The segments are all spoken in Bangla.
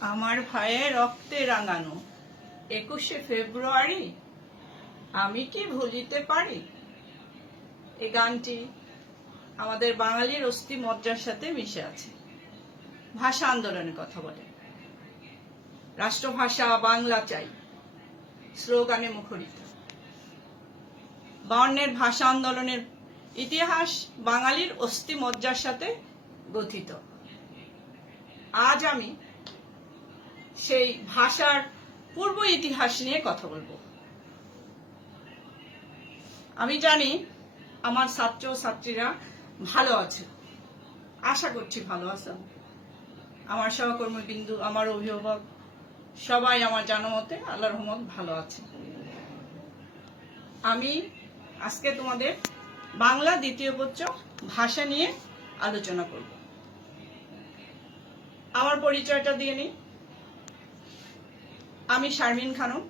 আমার ভাইয়ের রক্তে রাঙানো 21শে ফেব্রুয়ারি আমি কি ভুলিতে পারি। এই গানটি আমাদের বাঙালির অস্থি মজ্জার সাথে মিশে আছে। ভাষা আন্দোলনের কথা বলে, রাষ্ট্রভাষা বাংলা চাই স্লোগানে মুখরিত। 52-এর ভাষা আন্দোলনের ইতিহাস বাঙালির অস্থি মজ্জার সাথে গঠিত। আজ আমি সেই ভাষার পূর্ব ইতিহাস নিয়ে কথা বলবো। আমি জানি আমার ছাত্র ছাত্রীরা ভালো আছে, আশা করছি ভালো আছে। আমার সহকর্মীবৃন্দ, আমার অভিভাবক সবাই আমার জানা মতে আল্লাহর রহমত ভালো আছে। আমি আজকে তোমাদের বাংলা দ্বিতীয় পত্র ভাষা নিয়ে আলোচনা করব। আমার পরিচয়টা দিয়ে নিই। আমি Sharmin Khanam,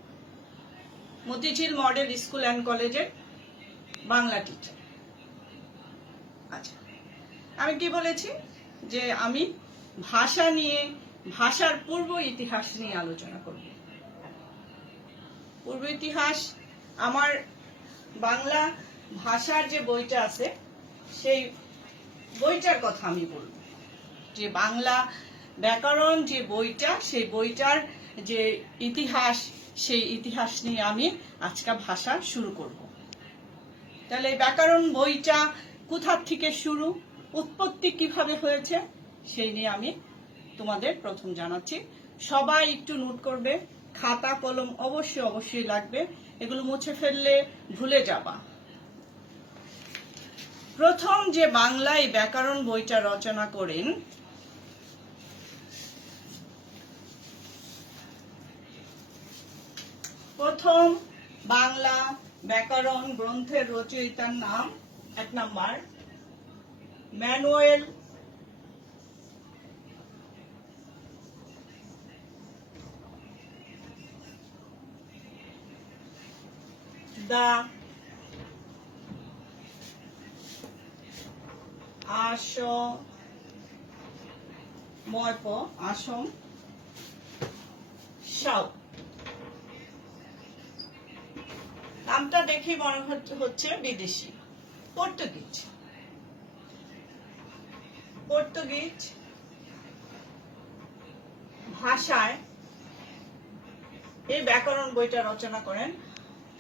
Motijheel model school and কলেজের বাংলা টিচার। আচ্ছা, আমি কি বলেছি যে আমি ভাষা নিয়ে, ভাষার পূর্ব ইতিহাস নিয়ে আলোচনা করব। পূর্ব ইতিহাস আমার বাংলা ভাষার যে বইটা আছে সেই বইটার কথা আমি বলব। যে বাংলা ব্যাকরণ যে বইটা, সেই বইটার যে ইতিহাস, সেই ইতিহাস নিয়ে আমি আজকে ভাষা শুরু করব। তাহলে এই ব্যাকরণ বইটা কোথা থেকে শুরু, উৎপত্তি কিভাবে হয়েছে, সেই নিয়ে আমি তোমাদের প্রথম জানাচ্ছি। সবাই একটু নোট করবে, খাতা কলম অবশ্যই লাগবে, এগুলো মুছে ফেললে ভুলে যাবা। প্রথম যে বাংলায় ব্যাকরণ বইটা রচনা করেন প্রথম বাংলা ব্যাকরণ গ্রন্থের রচয়িতার নাম 1 নাম্বার ম্যানুয়েল দা আসম সাউ। নামটা দেখে মনে হচ্ছে বিদেশি, পর্তুগিজ ভাষায় এই ব্যাকরণ বইটা রচনা করেন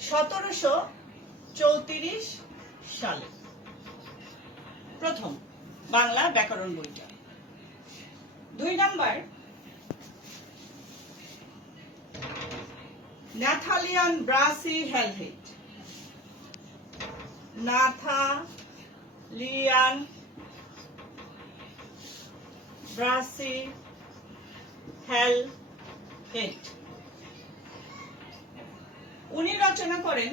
1734 সালে। প্রথম বাংলা ব্যাকরণ বইটা। 2 number Nathaniel Brassey Halhed. Nathaniel Brassey Halhed উনি রচনা করেন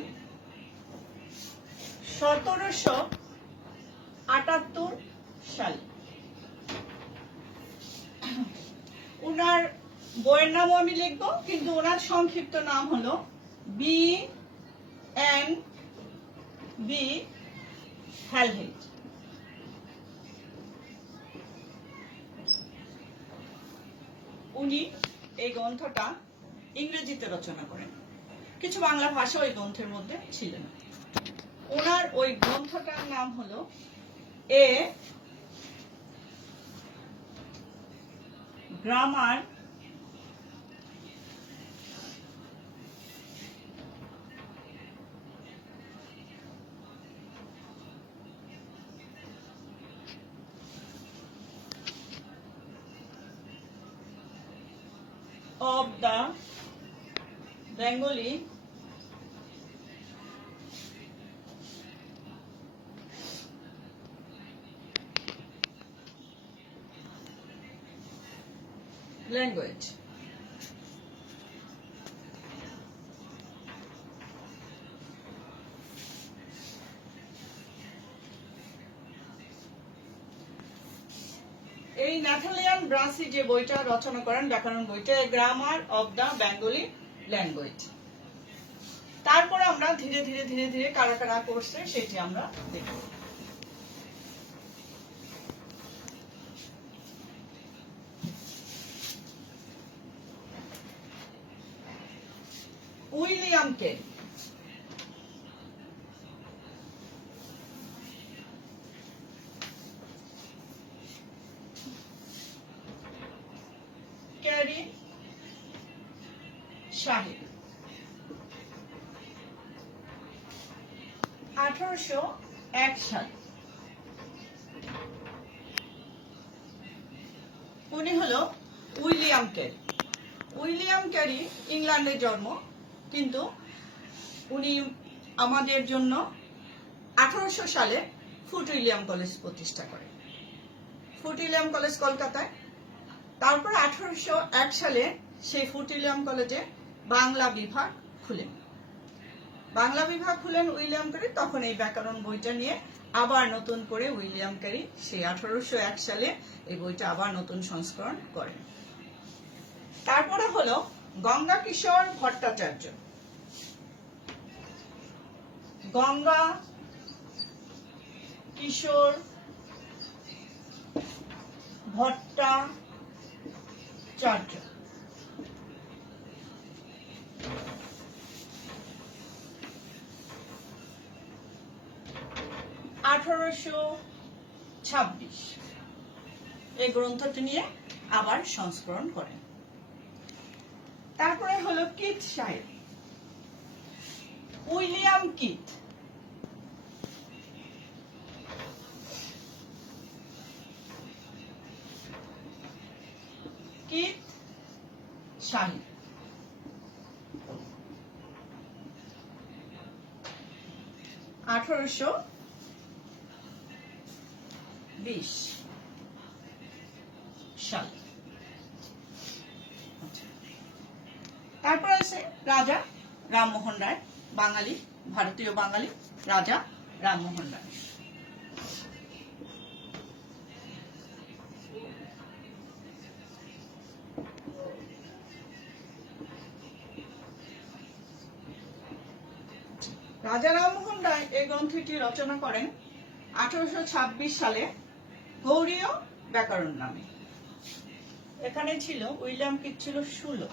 1778 সালে। উনার বইয়ের নামও আমি লিখবো, কিন্তু ওনার সংক্ষিপ্ত নাম হলো বি.এন.বি. হেলহেট। উনি এই গ্রন্থটা ইংরেজিতে রচনা করেন, কিছু বাংলা ভাষা ওই গ্রন্থের মধ্যে ছিল না। ওনার ওই গ্রন্থটার নাম হলো a grammar of the Bengali language। এই ন্যাথালিয়ান ব্রাসি যে বইটা রচনা করেন ব্যাকরণ বইটা, grammar of the Bengali language. তারপরে আমরা ধীরে ধীরে কারা কারা করছে সেটি আমরা দেখব। William carry. ক্যারি সাহেব 1801 সাল। উনি হলো উইলিয়াম ক্যারি। উইলিয়াম ক্যারি ইংল্যান্ডে জন্ম, কিন্তু উনি আমাদের জন্য 1800 সালে ফুট উইলিয়াম কলেজ প্রতিষ্ঠা করেন। ফুট উইলিয়াম কলেজ কলকাতায়। তারপর 1801 সালে সেই ফুট উইলিয়াম কলেজে বাংলা বিভাগ খুলেন। বাংলা বিভাগ খুলেন উইলিয়াম ক্যারি। তখন এই ব্যাকরণ বইটা নিয়ে আবার নতুন করে উইলিয়াম ক্যারি সেই 1801 সালে এই বইটা আবার নতুন সংস্করণ করেন। তারপরে হলো গঙ্গা কিশোর ভট্টাচার্য। গঙ্গা কিশোর ভট্টাচার্য 1826 এই গ্রন্থটি নিয়ে আবার সংস্করণ করেন। তারপরে হলো কিথ সাহেব, উইলিয়াম কিথ। কিথ সাহেব 1820 সাল। তারপর আছে রাজা রামমোহন রায়, বাঙালি, ভারতীয় বাঙালি রাজা রামমোহন রায়। রাজা রামমোহন রায় এই গ্রন্থটি রচনা করেন 1826 সালে গৌড়ীয় ব্যাকরণ নামে। এখানে ছিল উইলিয়াম কিথ ছিল 16,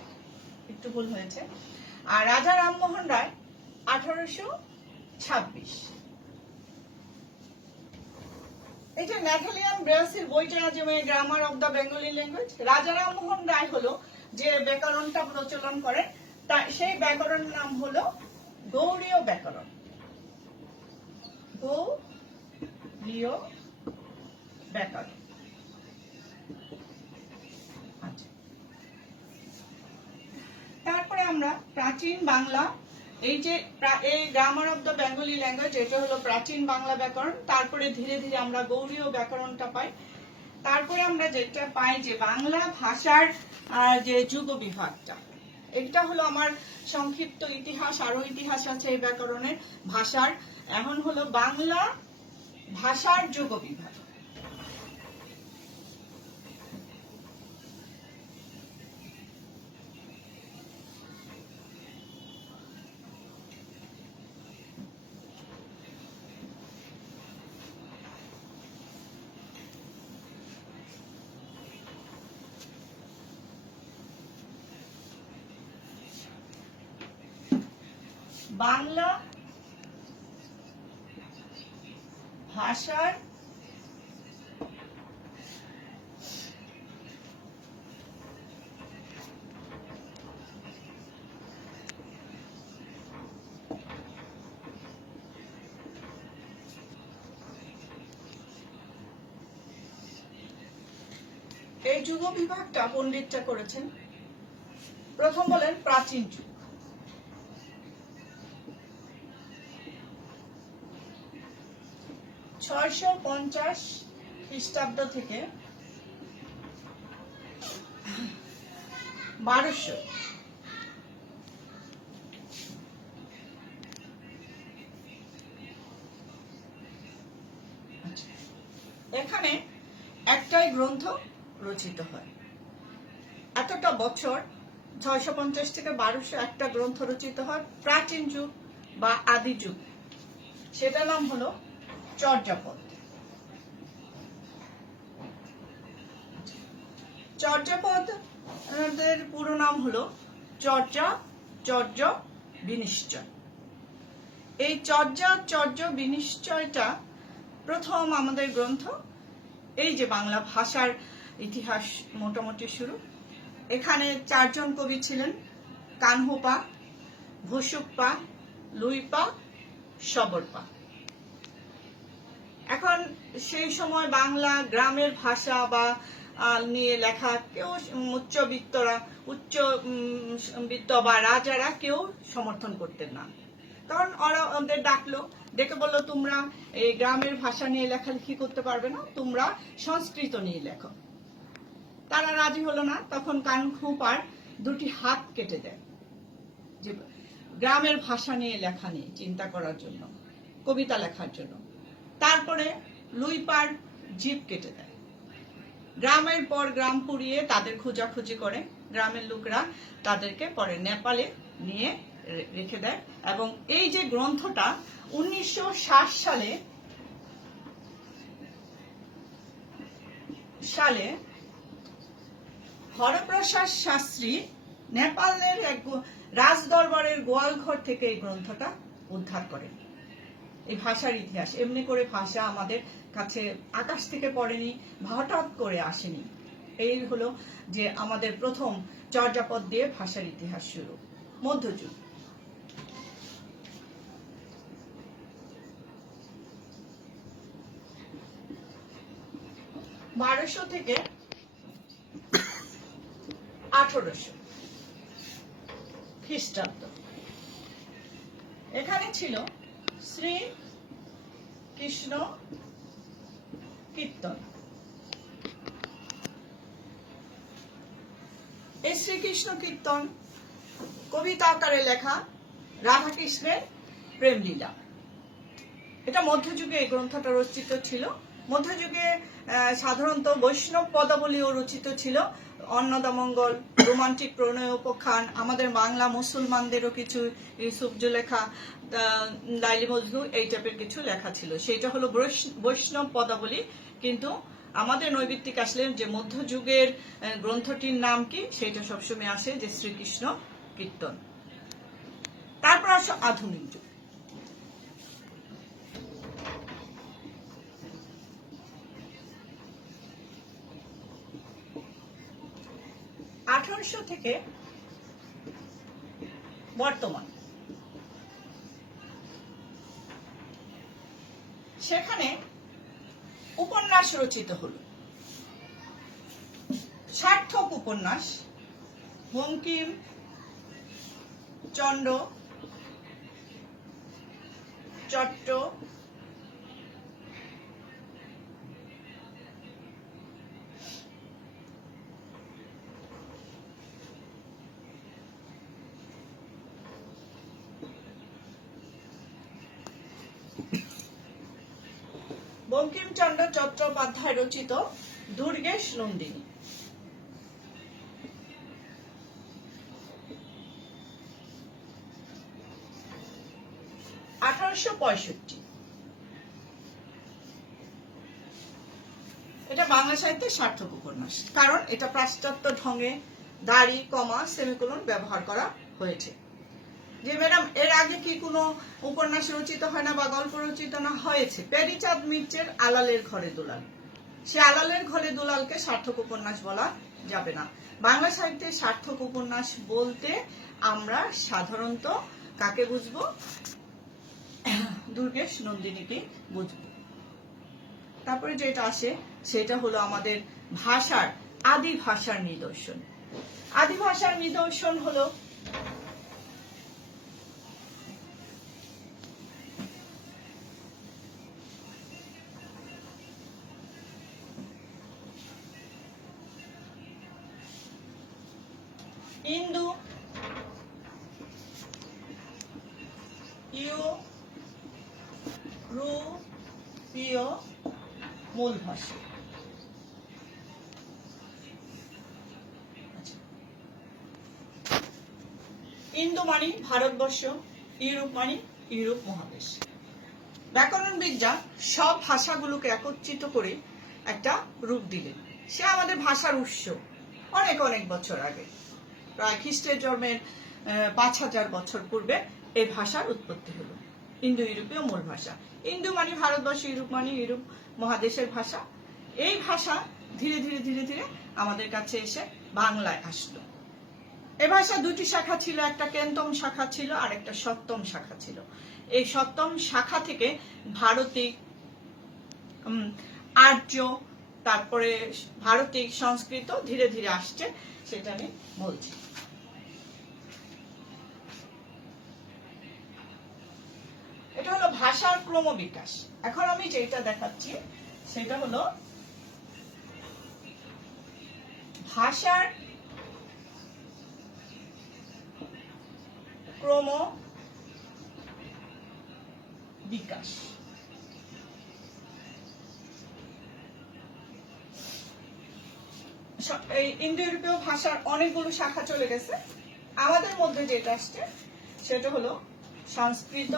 একটু ভুল হয়েছে। আর রাজা রামমোহন রায় 1826। এই যে ন্যাথালিয়ান ব্রেসির বইটা আছে grammar of the Bengali language, রাজা রামমোহন রায় হলো যে ব্যাকরণটা প্রচলন করে, তা সেই ব্যাকরণ নাম হলো গৌড়ীয় ব্যাকরণ। গৌড়ীয় ব্যাকরণ। আচ্ছা, তারপরে আমরা প্রাচীন বাংলা, এই যে এই grammar of the Bengali language, এটা হলো প্রাচীন বাংলা ব্যাকরণ। তারপরে ধীরে ধীরে আমরা গৌড়ীয় ব্যাকরণটা পাই। তারপরে আমরা যেটা পাই যে বাংলা ভাষার যে যুগ বিভাগটা, এটা হলো আমার সংক্ষিপ্ত ইতিহাস, আরো ইতিহাস আছে এই ব্যাকরণের ভাষার। এখন হলো বাংলা ভাষার যুগ বিভাগ। বাংলা ভাষার এই যুগ বিভাগটা পণ্ডিতটা করেছেন। প্রথম বলেন প্রাচীন যুগ। ছয়শো 50 খ্রিস্টাব্দ থেকে 1200। এখানে একটাই গ্রন্থ রচিত হয়। এতটা বছর 650 থেকে 1200 একটা গ্রন্থ রচিত হয় প্রাচীন যুগ বা আদি যুগ। সেটার নাম হলো চর্যাপদ। চর্যাপদ এর পুরো নাম হলো চর্যা, চর্য, বিনিশ্চয়। এই চর্যাচর্য বিনিশ্চয়টা প্রথম আমাদের গ্রন্থ। এই যে বাংলা ভাষার ইতিহাস মোটামুটি শুরু। এখানে 4 জন কবি ছিলেন, কানহুপা, ভুসুকপা, লুইপা, সবরপা। এখন সেই সময় বাংলা গ্রামের ভাষা বা নিয়ে লেখা কেউ উচ্চবিত্ত বা রাজারা কেউ সমর্থন করতেন না। কারণ ওরা ওদের ডাকলো, ডেকে বললো তোমরা এই গ্রামের ভাষা নিয়ে লেখালেখি করতে পারবে না, তোমরা সংস্কৃত নিয়ে লেখো। তারা রাজি হলো না। তখন কানহুপার 2টি হাত কেটে দেয়, যে গ্রামের ভাষা নিয়ে লেখা নিয়ে চিন্তা করার জন্য, কবিতা লেখার জন্য। তারপরে লুইপার জিভ কেটে দেয়। গ্রামের পর গ্রাম পুড়িয়ে তাদের খোঁজাখুঁজি করে, গ্রামের লোকরা তাদেরকে পরে নেপালে নিয়ে রেখে দেয়। এবং এই যে গ্রন্থটা 1960 সালে হরপ্রসাদ শাস্ত্রী নেপালের এক রাজদরবারের গোয়ালঘর থেকে এই গ্রন্থটা উদ্ধার করেন। এই ভাষার ইতিহাস এমনি করে ভাষা আমাদের কাছে আকাশ থেকে পড়েনি, হঠাৎ করে আসেনি। এই হলো যে আমাদের প্রথম চর্যাপদ দিয়ে ভাষার ইতিহাস শুরু। মধ্যযুগ। বারোশো থেকে 1800 খ্রিস্টাব্দ। এখানে ছিল শ্রী কৃষ্ণ কীর্তন। এই শ্রীকৃষ্ণ কীর্তন কবিতা আকারে লেখা রাধাকৃষ্ণের প্রেমলীলা। এটা মধ্যযুগে এই গ্রন্থটা রচিত ছিল। মধ্যযুগে সাধারণত বৈষ্ণব পদাবলীও রচিত ছিল। অন্নদামঙ্গল, রোমান্টিক প্রণয় উপখ্যান, আমাদের বাংলা মুসলমানদেরও কিছু ইউসুফ জুলেখা, লাইলি মজনু, এই টাইপের কিছু লেখা ছিল। সেটা হলো বৈষ্ণব পদাবলী। কিন্তু আমাদের নৈবিত্তিক আসলে যে মধ্যযুগের গ্রন্থটির নাম কি সেটা সবসময় আসে যে শ্রীকৃষ্ণ কীর্তন। তারপর আসে আধুনিক যুগ। থেকে বর্তমান। সেখানে উপন্যাস রচিত হল, সার্থক উপন্যাস। বঙ্কিম চন্দ্র চট্ট বঙ্কিমচন্দ্র চট্টোপাধ্যায় রচিত দুর্গেশ নন্দিনী। এটা বাংলা সাহিত্যের সার্থক উপন্যাস, কারণ এটা পাশ্চাত্য ঢঙে দাড়ি, কমা, সেমিকোলন ব্যবহার করা হয়েছে। যে ম্যাডাম এর আগে কি কোনো উপন্যাস রচিত হয় না বা গল্প রচিত না? হয়েছে। পেরিচাঁদ মির্জের আলালের ঘরে দুলাল। সে আলালের ঘরে দুলালকে সার্থক উপন্যাস বলা যাবে না। বাংলা সাহিত্যে সার্থক উপন্যাস বলতে আমরা সাধারণত কাকে বুঝবো? দুর্গেশ নন্দিনীকে বুঝবো। তারপরে যেটা আসে সেটা হলো আমাদের ভাষার আদি ভাষার নিদর্শন। আদি ভাষার নিদর্শন হলো ইন্দো ইউরোপীয় মূল ভাষা। ইন্দো মানে ভারতবর্ষ, ইউরোপ মানে ইউরোপ মহাদেশ। ব্যাকরণবিদরা সব ভাষাগুলোকে একত্রিত করে একটা রূপ দিলেন। সে আমাদের ভাষার উৎস অনেক অনেক বছর আগে, প্রায় খ্রিস্টের জন্মের 5000 বছর পূর্বে এই ভাষার উৎপত্তি হলো। ইন্দো ইউরোপীয় মূল ভাষা। ইন্দো মানে ভারতবর্ষ, ইউরোপ মানে ইউরোপ মহাদেশের ভাষা। এই ভাষা ধীরে ধীরে ধীরে ধীরে আমাদের কাছে এসে বাংলায় আসলো। এই ভাষা দুটি শাখা ছিল, একটা কেন্তম শাখা ছিল আর একটা সপ্তম শাখা ছিল। এই সপ্তম শাখা থেকে ভারতিক, আর্য, তারপরে ভারতিক, সংস্কৃত ধীরে ধীরে আসছে, সেটা আমি বলছি। এটা হলো ভাষার ক্রমবিকাশ। এখন আমি যেটা দেখাচ্ছি সেটা হলো ভাষার ক্রম বিকাশ। এই ইন্দো ইউরোপীয় ভাষার অনেকগুলো শাখা চলে গেছে। আমাদের মধ্যে যেটা আসছে সেটা হলো সংস্কৃত,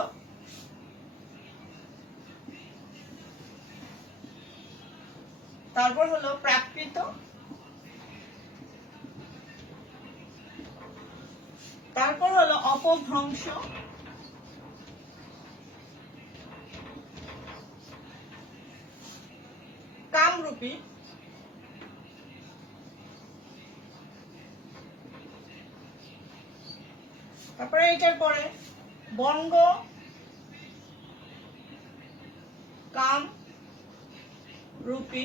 তারপর হলো প্রাকৃত, তারপর হলো অপভ্রংশ, কামরূপী, তারপরে এটার পরে বঙ্গ, কাম রূপী,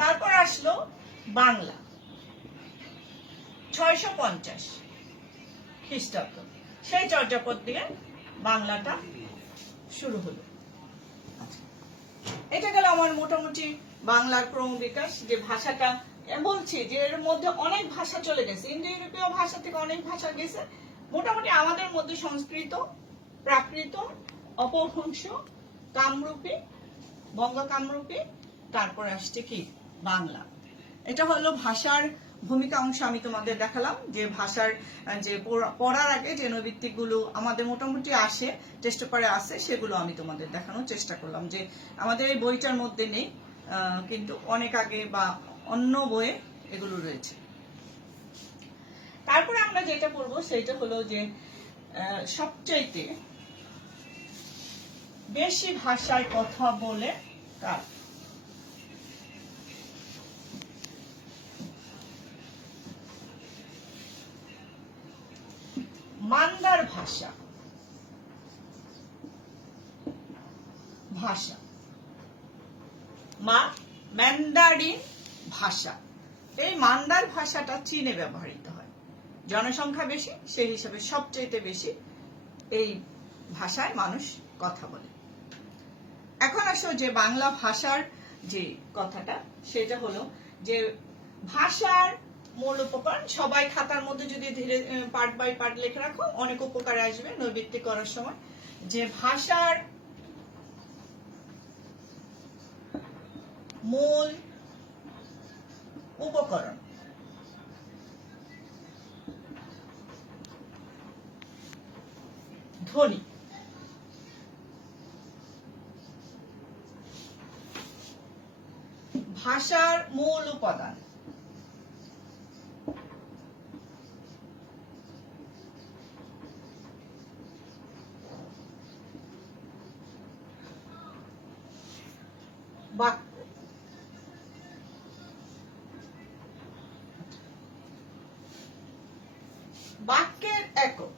তারপর আসলো বাংলা 650 খ্রিস্টাব্দ। সেই চর্যাপদ দিয়ে বাংলাটা শুরু হলো। এটা গেল আমার মোটামুটি বাংলার ক্রমবিকাশ। যে ভাষাটা বলছি যে এর মধ্যে অনেক ভাষা চলে গেছে, ইন্দো ইউরোপীয় ভাষা থেকে অনেক ভাষা গেছে। মোটামুটি আমাদের মধ্যে সংস্কৃত, প্রাকৃত, অপভ্রংশ, কামরূপী, বঙ্গ কামরূপী, তারপরে আসছে কি বাংলা। এটা হলো ভাষার ভূমিকা অংশ আমি তোমাদের দেখালাম। যে ভাষার যে পড়ার আগে যে নৈবিত্তিক গুলো আমাদের মোটামুটি আসে, টেস্ট পেপারে আসে, সেগুলো আমি তোমাদের দেখানোর চেষ্টা করলাম। যে আমাদের এই বইটার মধ্যে নেই, কিন্তু অনেক আগে বা অন্য বইয়ে এগুলো রয়েছে। তারপরে আমরা যেটা পড়বো সেটা হলো যে সবচাইতে বেশি ভাষায় কথা বলে কার? মান্দার ভাষা। ভাষা ম্যান্ডারিন ভাষা। এই মান্দার ভাষাটা চীনে ব্যবহৃত হয়, জনসংখ্যা বেশি, সেই হিসাবে সবচেয়ে বেশি এই ভাষায় মানুষ কথা বলে। এখন আসো যে বাংলা ভাষার যে কথাটা, সেটা হলো যে ভাষার মূল উপকরণ। সবাই খাতার মধ্যে যদি ধীরে পার্ট বাই পার্ট লিখে রাখো, অনেক উপকারে আসবে নৈবিত্তিক করার সময়। যে ভাষার মূল উপকরণ ধ্বনি। ভাষার মূল উপাদান বাক্য। বাক্যের একক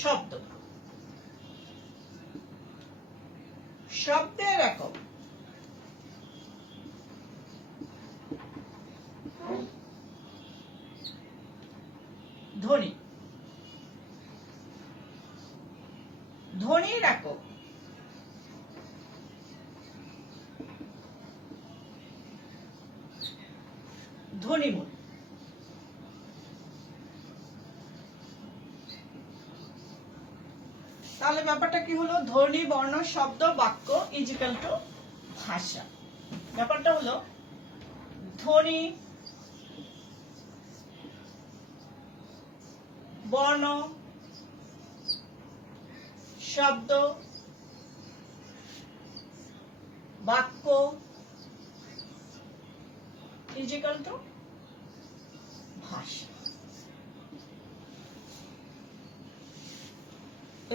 শব্দ। শব্দের একক ধ্বনি। ধ্বনির একক ধ্বনিমূল। তাহলে ব্যাপারটা কি হলো? ধ্বনি, বর্ণ, শব্দ, বাক্য ইজিক্যাল টু ভাষা। ব্যাপারটা হলো ধ্বনি, বর্ণ, শব্দ, বাক্য ইজিক্যাল টু ভাষা।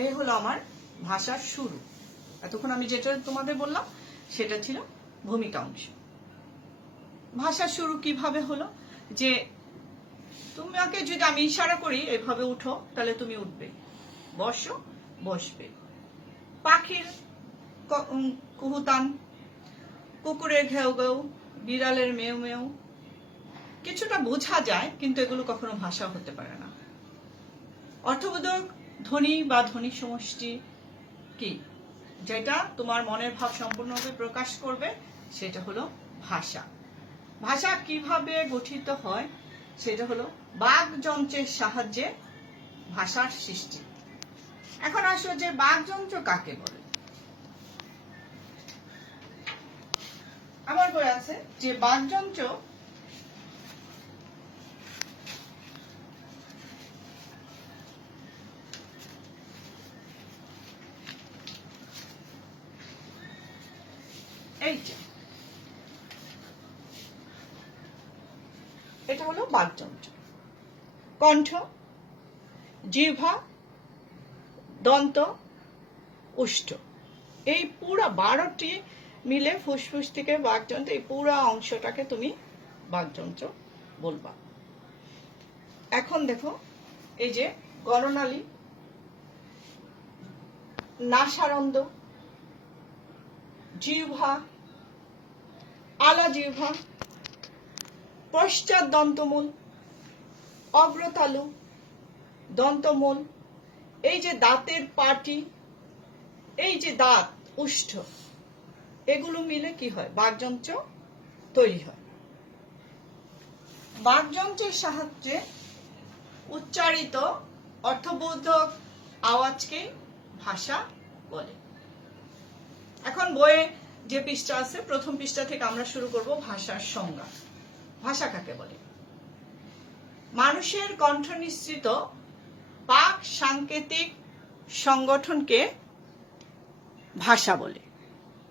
এই হলো আমার ভাষার শুরু। এতক্ষণ আমি যেটা তোমাদের বললাম সেটা ছিল ভূমিকা অংশ। ভাষার শুরু কিভাবে হলো, যে তোমাকে যদি আমি ইশারা করি এভাবে উঠো, তাহলে তুমি উঠবে, বসো বসবে, পাখির কুহুতান, কুকুরের ঘেউ ঘেউ, বিড়ালের মেউ মেউ, কিছুটা বোঝা যায়, কিন্তু এগুলো কখনো ভাষা হতে পারে না। অর্থবোধক ধ্বনি বা ধ্বনি সমষ্টি কি, যেটা তোমার মনের ভাব সম্পূর্ণভাবে প্রকাশ করবে, সেটা হলো ভাষা। ভাষা কিভাবে গঠিত হয়, সেটা হলো বাকযন্ত্রের সাহায্যে ভাষার সৃষ্টি। এখন আসো যে বাকযন্ত্র কাকে বলে। আমার বই আছে যে বাকযন্ত্র এইটা, এটা হলো বাকযন্ত্র। কণ্ঠ, জিহ্বা, দন্ত, ওষ্ঠ, এই পুরো 12টি মিলে ফুসফুস থেকে বাকযন্ত্র, এই পুরো অংশটাকে তুমি বাকযন্ত্র বলবা। এখন দেখো, এই যে গণনালী, নাসারন্ধ্র, জিহ্বা, আলা জিহ্বা, পশ্চাৎ দন্তমূল, অগ্রতালু, দন্তমূল, এই যে দাঁতের পাটি, এই যে দাঁত, ওষ্ঠ, এগুলো মিলে কি হয়, বাকযন্ত্র তৈরি হয়। বাকযন্ত্রের সাহায্যে উচ্চারিত অর্থবোধক আওয়াজকে ভাষা বলে। এখন বইয়ে যে পৃষ্ঠা আছে, প্রথম পৃষ্ঠা থেকে আমরা শুরু করব ভাষার সংজ্ঞা। ভাষা কাকে বলে? মানুষের কণ্ঠ নিঃসৃত বাক সাংকেতিক সংগঠনকে ভাষা বলে।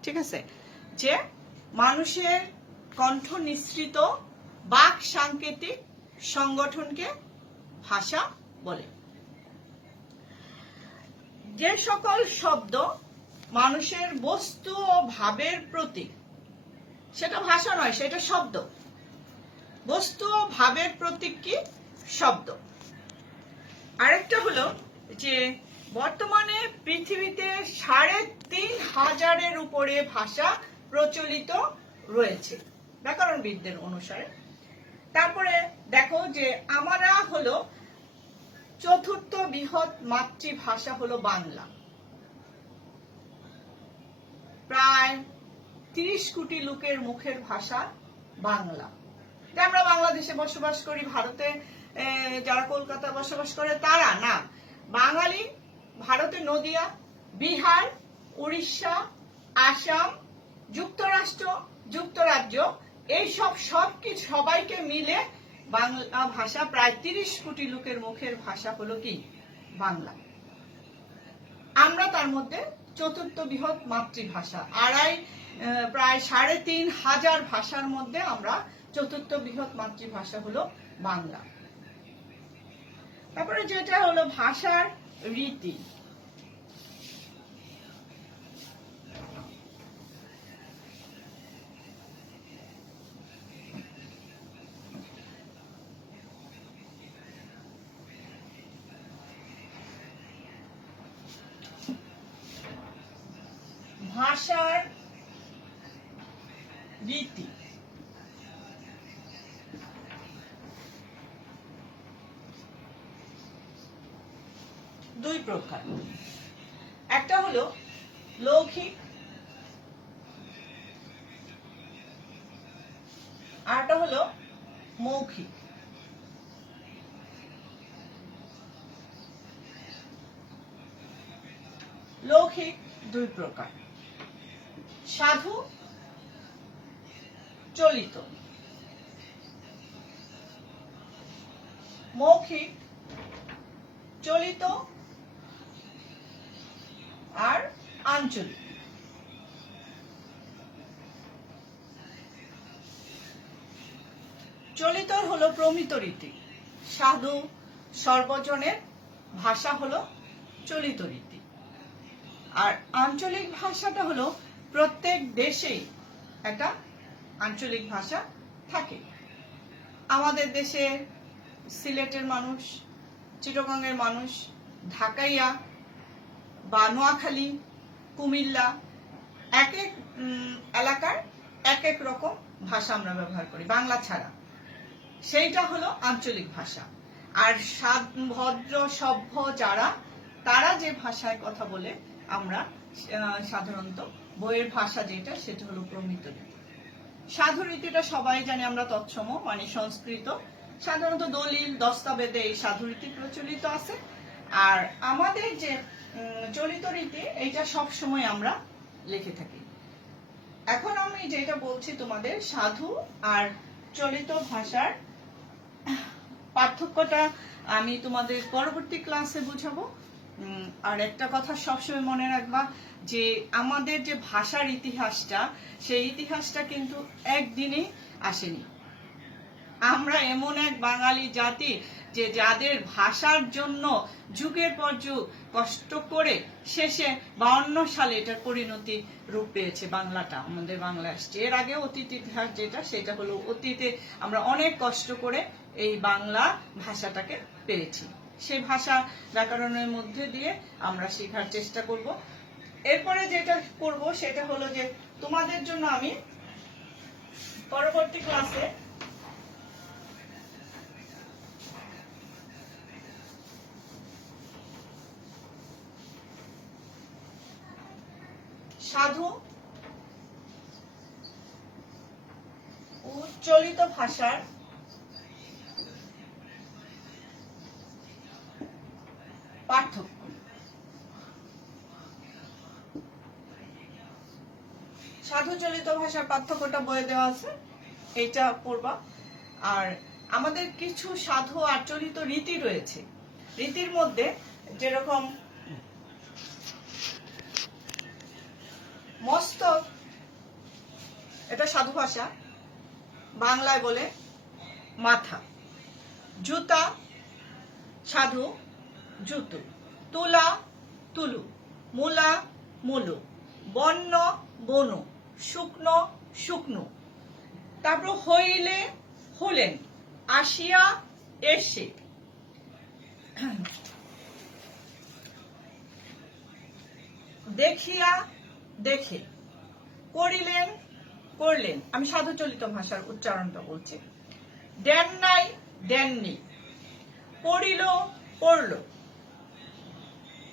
ঠিক আছে, যে মানুষের কণ্ঠ নিঃসৃত বাক সাংকেতিক সংগঠনকে ভাষা বলে। যে সকল শব্দ মানুষের বস্তু ও ভাবের প্রতীক, সেটা ভাষা নয়, সেটা শব্দ। বস্তু ও ভাবের প্রতীক কি? শব্দ। আরেকটা হলো যে বর্তমানে পৃথিবীতে ৩,৫০০-এর উপরে ভাষা প্রচলিত রয়েছে ব্যাকরণবিদদের অনুসারে। তারপরে দেখো যে আমরা হলো চতুর্থ বৃহৎ মাতৃভাষা হলো বাংলা। প্রায় ৩০ কোটি লোকের মুখের ভাষা বাংলা। আমরা বাংলাদেশে বসবাস করি, ভারতে যারা কলকাতা বসবাস করে তারা না, বাঙালি ভারতে নদিয়া, বিহার, উড়িষ্যা, আসাম, যুক্তরাষ্ট্র, যুক্তরাজ্য, এইসব সবকিছু সবাইকে মিলে বাংলা ভাষা, প্রায় ৩০ কোটি লোকের মুখের ভাষা হলো কি? বাংলা। আমরা তার মধ্যে চতুর্থ বৃহৎ মাতৃভাষা, প্রায় ৩,৫০০ ভাষার মধ্যে আমরা চতুর্থ বৃহৎ মাতৃভাষা হলো বাংলা। তারপরে যেটা হলো ভাষার রীতি। ভাষার রীতি দুই প্রকার। একটা হলো লৌকিক, আরটা হলো মৌখিক। লৌকিক দুই প্রকার, সাধু, চলিত। মৌখিক, চলিত আর আঞ্চলিক। চলিত হলো প্রমিত রীতি, সাধু সর্বজনের ভাষা হলো চলিত রীতি। আর আঞ্চলিক ভাষাটা হলো প্রত্যেক দেশেই একটা আঞ্চলিক ভাষা থাকে। আমাদের দেশে সিলেটের মানুষ, চিটাগংয়ের মানুষ, ঢাকাইয়া বা নোয়াখালী, কুমিল্লা, এক এক এলাকার এক এক রকম ভাষা আমরা ব্যবহার করি বাংলা ছাড়া, সেইটা হলো আঞ্চলিক ভাষা। আর ভদ্র সভ্য যারা, তারা যে ভাষায় কথা বলে আমরা সাধারণত বইয়ের ভাষা যেটা, সেটা হলো প্রমিত রীতি। সাধু রীতিটা সবাই জানি আমরা তৎসম, মানে সংস্কৃত। সাধারণত দলিল দস্তাবেদে এই সাধু রীতি প্রচলিত আছে। আর আমাদের যে চলিত রীতি, এইটা সব সময় আমরা লিখে থাকি। এখন আমি যেটা বলছি তোমাদের, সাধু আর চলিত ভাষার পার্থক্যটা আমি তোমাদের পরবর্তী ক্লাসে বুঝাবো। আর একটা কথা সবসময় মনে রাখবা, যে আমাদের যে ভাষার ইতিহাসটা, সেই ইতিহাসটা কিন্তু একদিনে আসেনি। আমরা এমন এক বাঙালি জাতি যে যাদের ভাষার জন্য যুগের পর যুগ কষ্ট করে শেষে 52 সালে এটার পরিণতি রূপ পেয়েছে। বাংলাটা আমাদের বাংলা আসছে। এর আগে অতীত ইতিহাস যেটা, সেটা হলো অতীতে আমরা অনেক কষ্ট করে এই বাংলা ভাষাটাকে পেয়েছি। সেই ভাষা ব্যাকরণের মধ্যে দিয়ে আমরা শেখার চেষ্টা করব। এরপরে যেটা করব সেটা হলো যে তোমাদের জন্য আমি পরবর্তী ক্লাসে সাধু ও চলিত ভাষার পার্থক্য, সাধু চলিত ভাষার পার্থক্যটা বলে দেওয়া আছে, এটা পড়বা। আর আমাদের কিছু সাধু আর চলিত রীতি রয়েছে। রীতির মধ্যে যেরকম মস্তক, এটা সাধু ভাষা, বাংলায় বলে মাথা। জুতা, সাধু জুতু। তুলা, তুলু। মূলা, মুলু। বন্য, বনু। শুকনো, শুকনো। তারপর হইলে, হলেন। আসিয়া, এসে। দেখিয়া, দেখে। করিলেন, করলেন। আমি সাধু চলিত ভাষার উচ্চারণটা বলছি। দেন নাই, দেননি। পড়িল, পড়ল।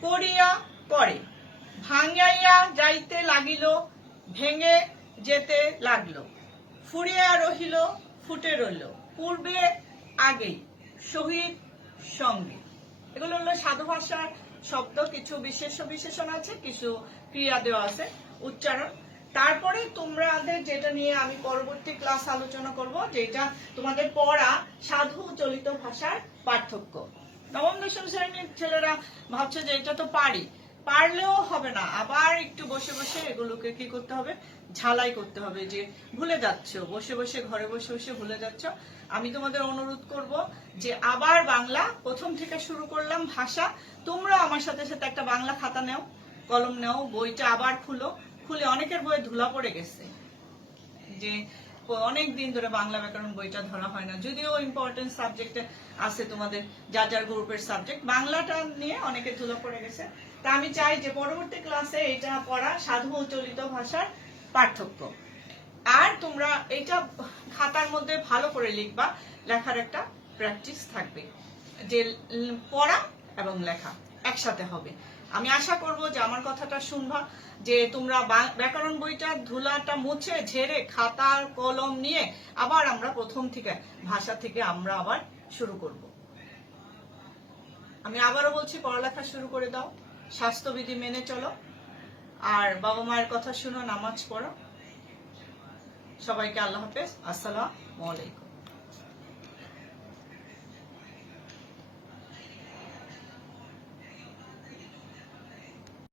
করিয়া, করে। ভাঙাইয়া যাইতে লাগিল, ভেঙে যেতে লাগলো। ফুরিয়া রহিল, ফুটে রইল। পূর্বে, আগেই। সহিত, সঙ্গে। এগুলো হলো সাধু ভাষার শব্দ। কিছু বিশেষণ আছে, কিছু ক্রিয়া দেওয়া আছে, উচ্চারণ। তারপরে তোমাদের যেটা নিয়ে আমি পরবর্তী ক্লাস আলোচনা করব, যেটা তোমাদের পড়া সাধু চলিত ভাষার পার্থক্য। নবম দশম শ্রেণীর ছেলেরা ভাবছে যে এটা তো পারি, পারলেও হবে না, আবার একটু বসে বসে এগুলোকে কি করতে হবে, ঝালাই করতে হবে। যে ভুলে যাচ্ছ, বসে বসে ঘরে বসে বসে ভুলে যাচ্ছ, আমি তোমাদের অনুরোধ করব যে আবার বাংলা প্রথম থেকে শুরু করলাম ভাষা। তোমরা আমার সাথে সাথে একটা বাংলা খাতা নাও, কলম নাও, বইটা আবার খুলো। খুলে অনেকের বই ধুলা পড়ে গেছে, যে অনেক দিন ধরে বাংলা ব্যাকরণ বইটা ধরা হয় না, যদিও ইম্পর্টেন্ট সাবজেক্টে আছে তোমাদের যার যার গ্রুপের সাবজেক্ট। বাংলাটা নিয়ে অনেকে ধুলা পড়ে গেছে। তা আমি চাই যে পরবর্তী ক্লাসে এটা পড়া, সাধু ও চলিত ভাষার পার্থক্য। আর তোমরা এটা খাতার মধ্যে ভালো করে লিখবা, লেখার একটা প্র্যাকটিস থাকবে, যে পড়া এবং লেখা একসাথে হবে। আমি আশা করব যে আমার কথাটা শুনবা, যে তোমরা ব্যাকরণ বইটা ধুলাটা মুছে ঝেড়ে খাতা কলম নিয়ে আবার আমরা প্রথম থেকে ভাষা থেকে আমরা আবার শুরু করব। আমি আবারও বলছি, পড়ালেখা শুরু করে দাও, স্বাস্থ্যবিধি মেনে চলো, আর বাবা মায়ের কথা শুনো, নামাজ পড়ো। সবাইকে আল্লাহ হাফেজ, আসসালামু আলাইকুম।